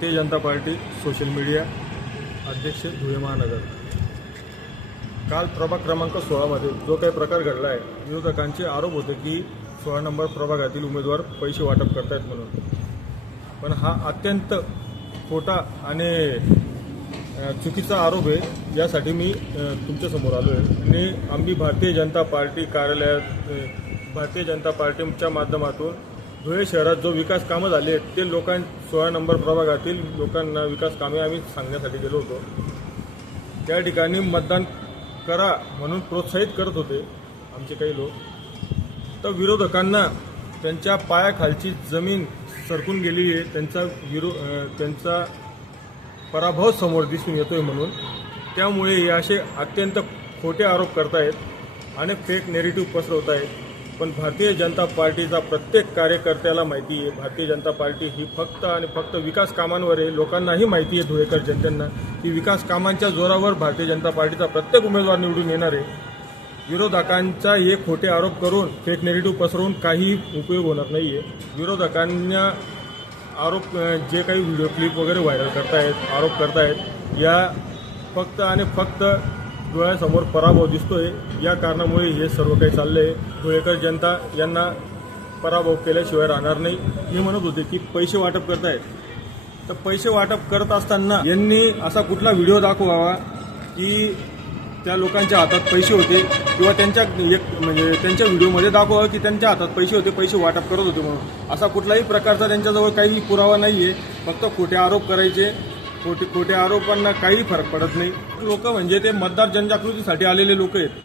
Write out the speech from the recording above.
Bharatiya Janata party social media अध्यक्ष धुळे महानगर। काल प्रभाग क्रमांक 16 मध्ये जो काही प्रकार घडला आहे, विरोधकांचे आरोप होते की 16 नंबर प्रभागातील उमेदवार पैसे वाटप करतायत म्हणून, पण हा अत्यंत खोटा आणि चुकीचा आरोप आहे। यासाठी मी तुमच्यासमोर आलो आहे आणि आम्ही भारतीय जनता पार्टी कार्यालयात भारतीय जनता पार्टीच्या माध्यमातून धुळे शहरात जो विकास कामं झाले ते 16 नंबर प्रभागातील लोकांना विकास कामे आम्ही सांगण्यासाठी गेलो होतो। त्या ठिकाणी मतदान करा म्हणून प्रोत्साहित करत होते आमचे काही लोक। तर विरोधकांना त्यांच्या पायाखालची जमीन सरकून गेली आहे, त्यांचा पराभव समोर दिसून येतोय म्हणून त्यामुळे हे असे अत्यंत खोटे आरोप करतायत आणि फेक नेरेटिव्ह पसरवत आहेत। पण भारतीय जनता पार्टीचा प्रत्येक कार्यकर्त्याला माहिती आहे, भारतीय जनता पार्टी ही फक्त आणि फक्त विकास कामांवर आहे। लोकांनाही माहिती आहे, धुळेकर जनतेंना, की विकास कामांच्या जोरावर भारतीय जनता पार्टीचा प्रत्येक उमेदवार निवडून येणार आहे। विरोधकांचा हे खोटे आरोप करून फेक नेरेटिव्ह पसरवून काही उपयोग होणार नाहीये। विरोधकांना आरोप जे काही व्हिडिओ क्लिप वगैरे व्हायरल करतायत, आरोप करतायत, या फक्त आणि फक्त डोळ्यासमोर पराभव दिसतोय। या कारणामुळे हे सर्व काही चाललंय। धुळेकर जनता यांना पराभव केल्याशिवाय राहणार नाही। मी म्हणत होते की पैसे वाटप करतायत, तर पैसे वाटप करत असताना यांनी असा कुठला व्हिडिओ दाखवावा की त्या लोकांच्या हातात पैसे होते, किंवा त्यांच्या व्हिडिओमध्ये दाखवावं की त्यांच्या हातात पैसे होते, पैसे वाटप करत होते म्हणून। असा कुठलाही प्रकारचा त्यांच्याजवळ काही पुरावा नाहीये। फक्त खोटे आरोप करायचे, खोटे आरोपांना काही फरक पडत नाही। लोक म्हणजे ते मतदार जनजागृतीसाठी आलेले लोक आहेत।